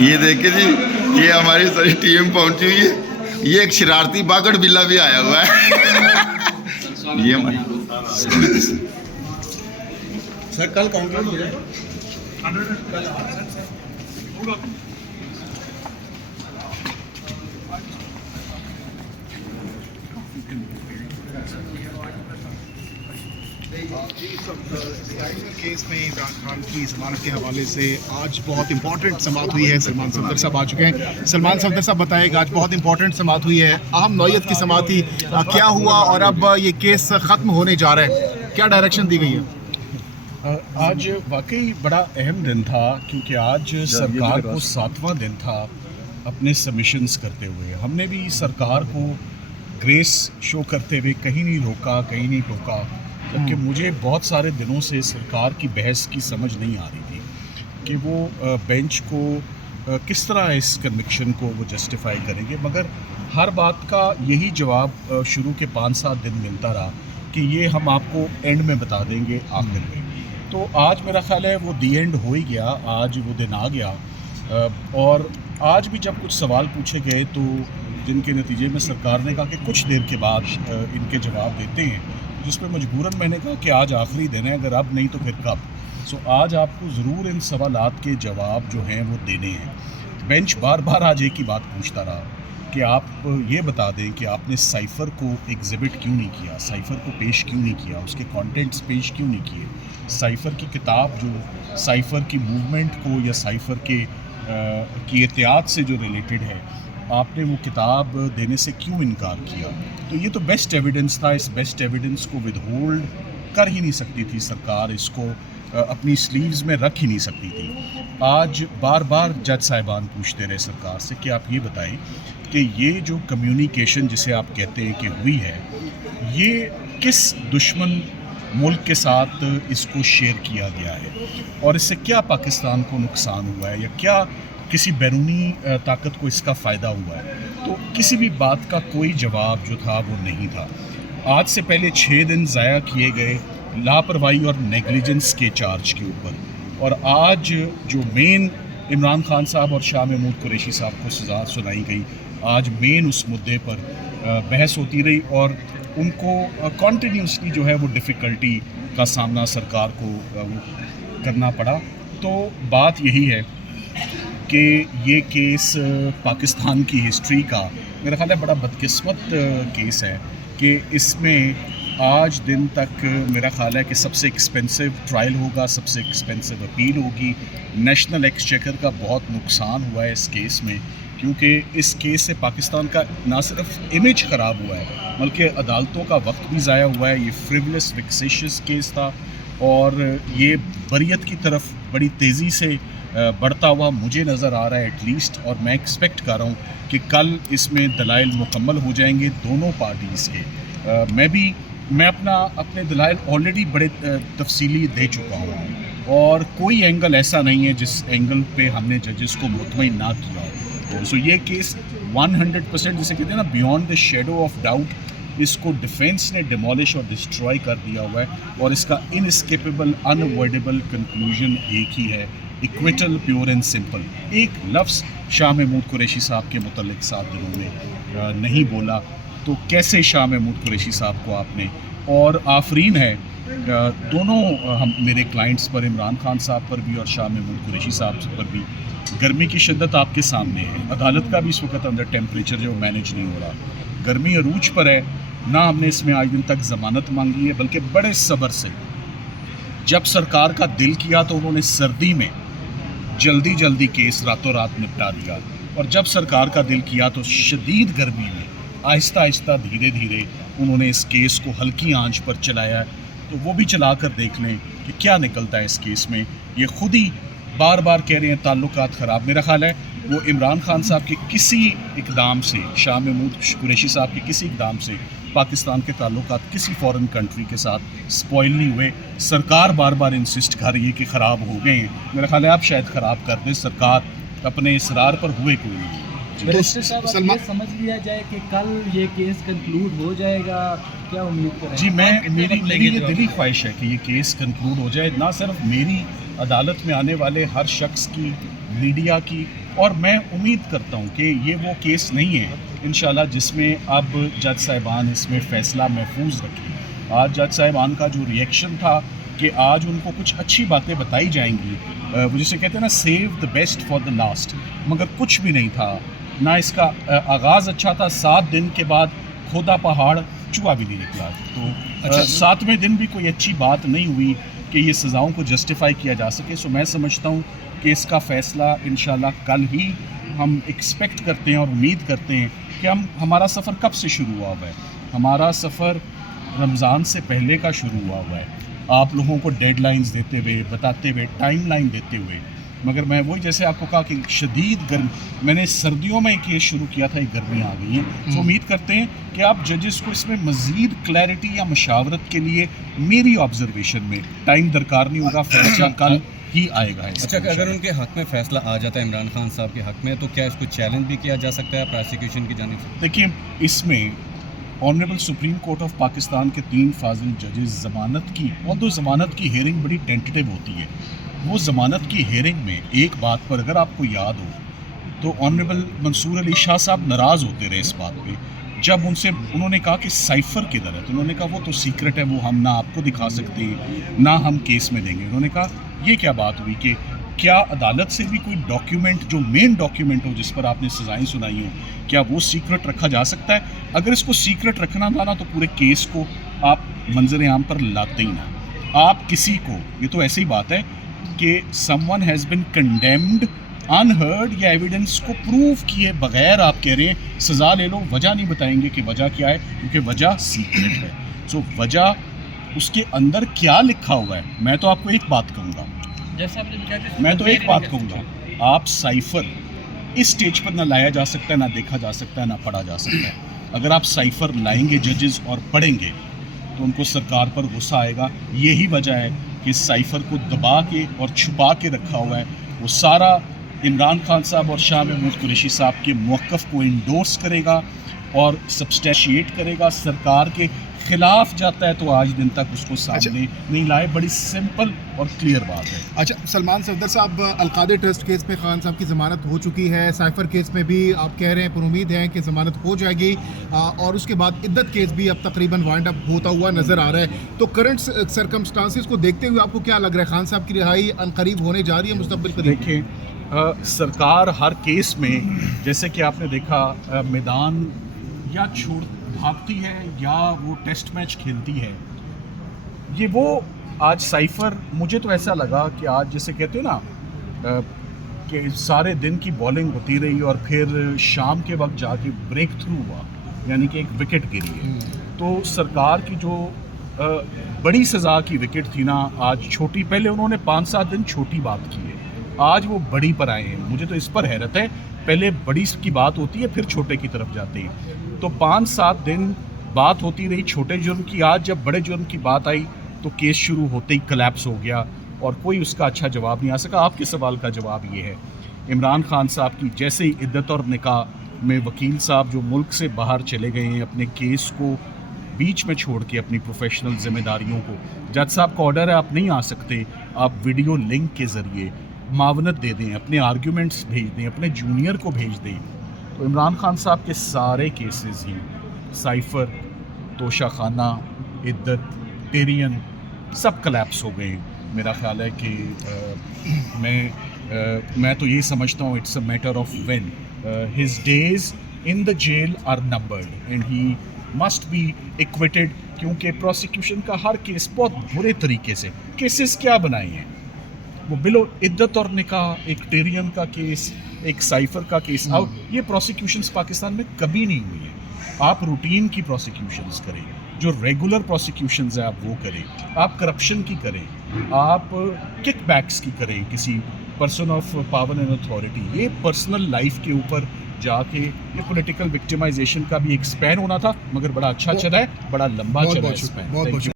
ये देखे जी, ये हमारी सारी टीम पहुंची हुई है। ये एक शरारती बागड़ बिल्ला भी आया हुआ है। ये हमारी सर कल काउंटर हो जाए। केस में इमरान खान की जमानत के हवाले से आज बहुत इंपॉर्टेंट समाअत हुई है। सलमान सफदर साहब आ चुके हैं। सलमान सफदर साहब बताएगा, आज बहुत इंपॉर्टेंट समाअत हुई है, अहम नौयत की समाअत थी। क्या हुआ और अब ये केस ख़त्म होने जा रहा है, क्या डायरेक्शन दी गई है? आज वाकई बड़ा अहम दिन था, क्योंकि आज सरकार को 7वां दिन था अपने सबमिशंस करते हुए। हमने भी सरकार को ग्रेस शो करते हुए कहीं नहीं रोका, कहीं नहीं टोका, जबकि मुझे बहुत सारे दिनों से सरकार की बहस की समझ नहीं आ रही थी कि वो बेंच को किस तरह इस कन्विक्शन को वो जस्टिफाई करेंगे। मगर हर बात का यही जवाब शुरू के 5-7 दिन मिलता रहा कि ये हम आपको एंड में बता देंगे, आखिर में। तो आज मेरा ख्याल है वो दी एंड हो ही गया, आज वो दिन आ गया। और आज भी जब कुछ सवाल पूछे गए तो जिनके नतीजे में सरकार ने कहा कि कुछ देर के बाद इनके जवाब देते हैं, जिसमें मजबूरन मैंने कहा कि आज आखिरी दिन है, अगर अब नहीं तो फिर कब। सो आज आपको ज़रूर इन सवालात के जवाब जो हैं वो देने हैं। बेंच बार बार आज एक ही बात पूछता रहा कि आप ये बता दें कि आपने साइफ़र को एग्जिबिट क्यों नहीं किया, साइफ़र को पेश क्यों नहीं किया, उसके कंटेंट्स पेश क्यों नहीं किए, साइफ़र की किताब जो साइफ़र की मूवमेंट को या साइफ़र के की एहतियात से जो रिलेटेड है, आपने वो किताब देने से क्यों इनकार किया। तो ये तो बेस्ट एविडेंस था, इस बेस्ट एविडेंस को विदहोल्ड कर ही नहीं सकती थी सरकार, इसको अपनी स्लीव्स में रख ही नहीं सकती थी। आज बार बार जज साहिबान पूछते रहे सरकार से कि आप ये बताएं कि ये जो कम्युनिकेशन जिसे आप कहते हैं कि हुई है, ये किस दुश्मन मुल्क के साथ इसको शेयर किया गया है और इससे क्या पाकिस्तान को नुकसान हुआ है या क्या किसी बैरूनी ताकत को इसका फ़ायदा हुआ है। तो किसी भी बात का कोई जवाब जो था वो नहीं था। आज से पहले 6 दिन ज़ाया किए गए लापरवाही और नेगलिजेंस के चार्ज के ऊपर, और आज जो मेन इमरान खान साहब और शाह महमूद कुरैशी साहब को सज़ा सुनाई गई, आज मेन उस मुद्दे पर बहस होती रही और उनको कॉन्टीन्यूसली जो है वो डिफ़िकल्टी का सामना सरकार को करना पड़ा। तो बात यही है कि ये केस पाकिस्तान की हिस्ट्री का मेरा ख्याल है बड़ा बदकिस्मत केस है कि इसमें आज दिन तक मेरा ख्याल है कि सबसे एक्सपेंसिव ट्रायल होगा, सबसे एक्सपेंसिव अपील होगी। नेशनल एक्सचेकर का बहुत नुकसान हुआ है इस केस में, क्योंकि इस केस से पाकिस्तान का ना सिर्फ इमेज ख़राब हुआ है बल्कि अदालतों का वक्त भी ज़ाया हुआ है। ये फ्रिवलेस विक्सेशियस केस था और ये बरियत की तरफ बड़ी तेज़ी से बढ़ता हुआ मुझे नज़र आ रहा है एटलीस्ट, और मैं एक्सपेक्ट कर रहा हूँ कि कल इसमें दलाइल मुकम्मल हो जाएंगे दोनों पार्टीज़ के। मैं अपने दलाइल ऑलरेडी बड़े तफसीली दे चुका हूँ और कोई एंगल ऐसा नहीं है जिस एंगल पे हमने जजेस को मुतमईन ना किया हो। सो ये केस 100% जिसे कहते हैं ना beyond the shadow of doubt, इसको डिफेंस ने डिमोलिश और डिस्ट्रॉय कर दिया हुआ है और इसका इनएस्केपेबल अनअवॉइडेबल कंक्लूजन एक ही है, इक्विटल, प्योर एंड सिंपल। एक लफ्ज़ शाह महमूद कुरैशी साहब के मुतल्लिक 7 दिनों में नहीं बोला, तो कैसे शाह महमूद कुरैशी साहब को आपने, और आफरीन है दोनों हम मेरे क्लाइंट्स पर, इमरान खान साहब पर भी और शाह महमूद कुरैशी साहब पर भी। गर्मी की शिद्दत आपके सामने है, अदालत का भी इस वक्त अंदर टेम्परेचर जो मैनेज नहीं हो रहा, गर्मी अरूज पर है ना। हमने इसमें आज दिन तक ज़मानत मांगी है, बल्कि बड़े सब्र से। जब सरकार का दिल किया तो उन्होंने सर्दी में जल्दी केस रातों रात निपटा दिया, और जब सरकार का दिल किया तो शदीद गर्मी में आहिस्ता धीरे उन्होंने इस केस को हल्की आंच पर चलाया। तो वो भी चला कर देख लें कि क्या निकलता है इस केस में। ये खुद ही बार बार कह रहे हैं ताल्लुकात ख़राब। मेरा ख्याल है वो इमरान खान साहब के किसी इकदाम से, शाह महमूद कुरैशी साहब के किसी इकदाम से पाकिस्तान के ताल्लुकात किसी फॉरेन कंट्री के साथ स्पॉइल नहीं हुए। सरकार बार बार इंसिस्ट कर रही है कि ख़राब हो गए हैं, मेरा ख्याल है आप शायद ख़राब कर दें, सरकार अपने इसरार पर हुए कोई नहीं। बैरिस्टर साहब, अब ये समझ लिया जाए कि कल ये केस कंक्लूड हो जाएगा, क्या उम्मीद करें? जी, मेरी ये दिली ख्वाहिश है कि ये केस कंक्लूड हो जाए। ना सिर्फ मेरी अदालत में आने वाले हर शख्स की, मीडिया की, और मैं उम्मीद करता हूँ कि ये वो केस नहीं है इंशाल्लाह जिसमें अब जज साहिबान इसमें फ़ैसला महफूज रखें। आज जज साहिबान का जो रिएक्शन था कि आज उनको कुछ अच्छी बातें बताई जाएंगी, वो जिसे कहते हैं ना, save the best for the last, मगर कुछ भी नहीं था। ना इसका आगाज़ अच्छा था, 7 दिन के बाद खोदा पहाड़ चूहा भी नहीं निकला। तो 7वें दिन भी कोई अच्छी बात नहीं हुई कि ये सज़ाओं को जस्टिफाई किया जा सके। सो मैं समझता हूँ कि इसका फ़ैसला इंशाल्लाह कल ही हम एक्सपेक्ट करते हैं और उम्मीद करते हैं कि हमारा सफ़र कब से शुरू हुआ है। हमारा सफ़र रमज़ान से पहले का शुरू हुआ है, आप लोगों को डेडलाइंस देते हुए, बताते हुए, टाइमलाइन देते हुए। मगर मैं वही जैसे आपको कहा कि शदीद गर्म, मैंने सर्दियों में केस शुरू किया था, ये गर्मी आ गई है। तो उम्मीद करते हैं कि आप जजेस को इसमें मज़ीद क्लैरिटी या मशावरत के लिए, मेरी ऑब्जर्वेशन में टाइम दरकार नहीं होगा, फैसला कल ही आएगा। अच्छा, अगर उनके हक़ में फ़ैसला आ जाता है इमरान खान साहब के हक़ में, तो क्या इसको चैलेंज भी किया जा सकता है प्रोसिक्यूशन की जानिब से? देखिए, इसमें honourable supreme court of Pakistan के 3 फाजिल जजेस ज़मानत की, ऑल्दो ज़मानत की हेयरिंग बड़ी टेंटेटिव होती है, वो ज़मानत की हेयरिंग में एक बात पर अगर आपको याद हो तो ऑनरेबल मंसूर अली शाह साहब नाराज़ होते रहे इस बात पे, जब उन्होंने कहा कि साइफ़र किधर है, तो उन्होंने कहा वो तो सीक्रेट है, वो हम ना आपको दिखा सकते ना हम केस में देंगे। उन्होंने कहा ये क्या बात हुई कि क्या अदालत से भी कोई डॉक्यूमेंट, जो मेन डॉक्यूमेंट हो जिस पर आपने सज़ाएं सुनाई हो, क्या वो सीक्रेट रखा जा सकता है? अगर इसको सीक्रेट रखना था ना तो पूरे केस को आप मंजर आम पर लाते ही ना। आप किसी को, ये तो ऐसी बात है कि someone has been condemned unheard, या एविडेंस को प्रूव किए बगैर आप कह रहे हैं सज़ा ले लो, वजह नहीं बताएंगे कि वजह क्या है, क्योंकि वजह सीक्रेट है। सो वजह उसके अंदर क्या लिखा हुआ है, मैं तो आपको एक बात कहूँगा, मैं तो एक बात कहूँगा, आप साइफ़र इस स्टेज पर ना लाया जा सकता है, ना देखा जा सकता है, ना पढ़ा जा सकता है। अगर आप साइफ़र लाएंगे जजेस और पढ़ेंगे तो उनको सरकार पर गुस्सा आएगा। यही वजह है कि साइफ़र को दबा के और छुपा के रखा हुआ है। वो सारा इमरान खान साहब और शाह महमूद कुरैशी साहब के मौक़िफ़ को इंडोर्स करेगा और सब्सटैशिएट करेगा, सरकार के खिलाफ जाता है तो आज दिन तक उसको सामने नहीं लाए। बड़ी सिंपल और क्लियर बात है। अच्छा, सलमान सफदर साहब, अलकादर ट्रस्ट केस में खान साहब की ज़मानत हो चुकी है, साइफ़र केस में भी आप कह रहे हैं पर उम्मीद है कि ज़मानत हो जाएगी, और उसके बाद इद्दत केस भी अब तकरीबन वाइंड अप होता हुआ नज़र आ रहा है। तो करंट सर्कमस्टांसिस को देखते हुए आपको क्या लग रहा है, खान साहब की रिहाई अनकरीब होने जा रही है मुस्तक़बिल करीब? देखिए, सरकार हर केस में, जैसे कि आपने देखा, मैदान या छोड़ भागती है या वो टेस्ट मैच खेलती है। ये वो आज साइफ़र, मुझे तो ऐसा लगा कि आज जैसे कहते हैं ना कि सारे दिन की बॉलिंग होती रही और फिर शाम के वक्त जाके ब्रेक थ्रू हुआ, यानी कि एक विकेट गिरी है। तो सरकार की जो बड़ी सज़ा की विकेट थी ना, आज छोटी, पहले उन्होंने 5-7 दिन छोटी बात की है, आज वो बड़ी पर आए हैं। मुझे तो इस पर हैरत है, पहले बड़ी की बात होती है फिर छोटे की तरफ जाते हैं। तो 5-7 दिन बात होती रही छोटे जुर्म की, आज जब बड़े जुर्म की बात आई तो केस शुरू होते ही कोलैप्स हो गया और कोई उसका अच्छा जवाब नहीं आ सका। आपके सवाल का जवाब ये है, इमरान खान साहब की जैसे ही इद्दत और निकाह में वकील साहब जो मुल्क से बाहर चले गए हैं, अपने केस को बीच में छोड़ के अपनी प्रोफेशनल ज़िम्मेदारियों को, जज साहब का ऑर्डर है आप नहीं आ सकते, आप वीडियो लिंक के ज़रिए मावनत दे दें, अपने आर्ग्यूमेंट्स भेज दें, अपने जूनियर को भेज दें। तो इमरान खान साहब के सारे केसेस ही, साइफ़र, तोशाखाना, इद्दत, टेरियन, सब कोलैप्स हो गए। मेरा ख्याल है कि मैं तो यही समझता हूँ, it's a matter of when his days in the jail are numbered and he must be acquitted, क्योंकि प्रोसिक्यूशन का हर केस बहुत बुरे तरीके से, केसेस क्या बनाए हैं वो, बिलो इद्दत और निकाह, एक टेरियन का केस, एक साइफ़र का केस, अब ये प्रोसिक्यूशंस पाकिस्तान में कभी नहीं हुई है। आप रूटीन की प्रोसिक्यूशंस करें, जो रेगुलर प्रोसिक्यूशंस है आप वो करें, आप करप्शन की करें, आप किकबैक्स की करें, किसी person of power and authority, ये पर्सनल लाइफ के ऊपर जाके ये पॉलिटिकल विक्टिमाइजेशन का भी एक स्पैन होना था, मगर बड़ा अच्छा चला है, बड़ा लंबा चला है स्पैन।